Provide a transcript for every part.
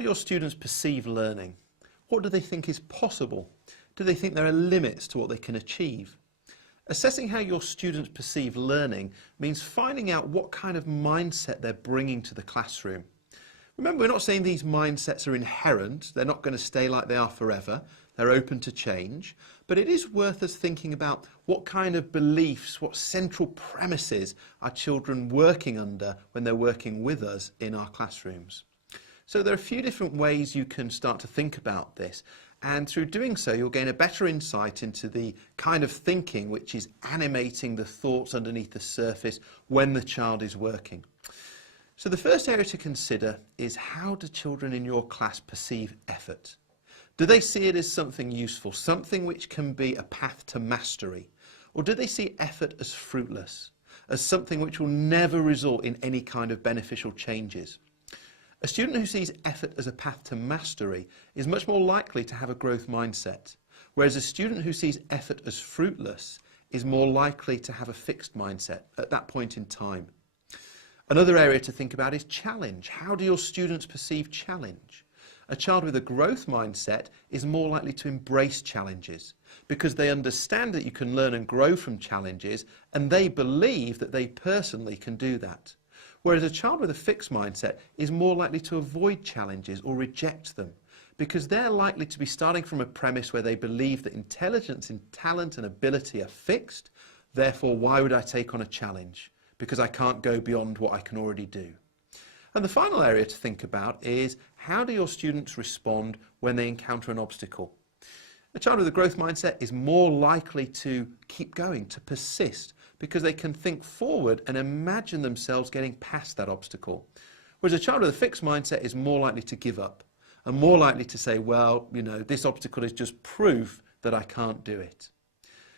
do your students perceive learning? What do they think is possible? Do they think there are limits to what they can achieve? Assessing how your students perceive learning means finding out what kind of mindset they're bringing to the classroom. Remember, we're not saying these mindsets are inherent. They're not going to stay like they are forever. They're open to change. But it is worth us thinking about what kind of beliefs, what central premises are children working under when they're working with us in our classrooms. So there are a few different ways you can start to think about this, and through doing so you'll gain a better insight into the kind of thinking which is animating the thoughts underneath the surface when the child is working. So the first area to consider is, how do children in your class perceive effort? Do they see it as something useful, something which can be a path to mastery? Or do they see effort as fruitless, as something which will never result in any kind of beneficial changes? A student who sees effort as a path to mastery is much more likely to have a growth mindset, whereas a student who sees effort as fruitless is more likely to have a fixed mindset at that point in time. Another area to think about is challenge. How do your students perceive challenge? A child with a growth mindset is more likely to embrace challenges because they understand that you can learn and grow from challenges, and they believe that they personally can do that. Whereas a child with a fixed mindset is more likely to avoid challenges or reject them because they're likely to be starting from a premise where they believe that intelligence and talent and ability are fixed. Therefore, why would I take on a challenge? Because I can't go beyond what I can already do. And the final area to think about is, how do your students respond when they encounter an obstacle? A child with a growth mindset is more likely to keep going, to persist, because they can think forward and imagine themselves getting past that obstacle. Whereas a child with a fixed mindset is more likely to give up and more likely to say, well, this obstacle is just proof that I can't do it.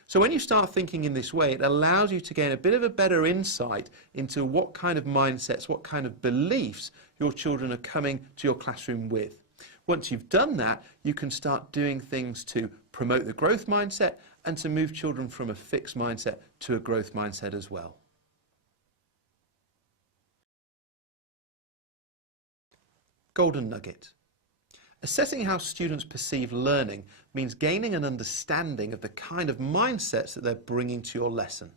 So when you start thinking in this way, it allows you to gain a bit of a better insight into what kind of mindsets, what kind of beliefs your children are coming to your classroom with. Once you've done that, you can start doing things to promote the growth mindset and to move children from a fixed mindset to a growth mindset as well. Golden nugget. Assessing how students perceive learning means gaining an understanding of the kind of mindsets that they're bringing to your lesson.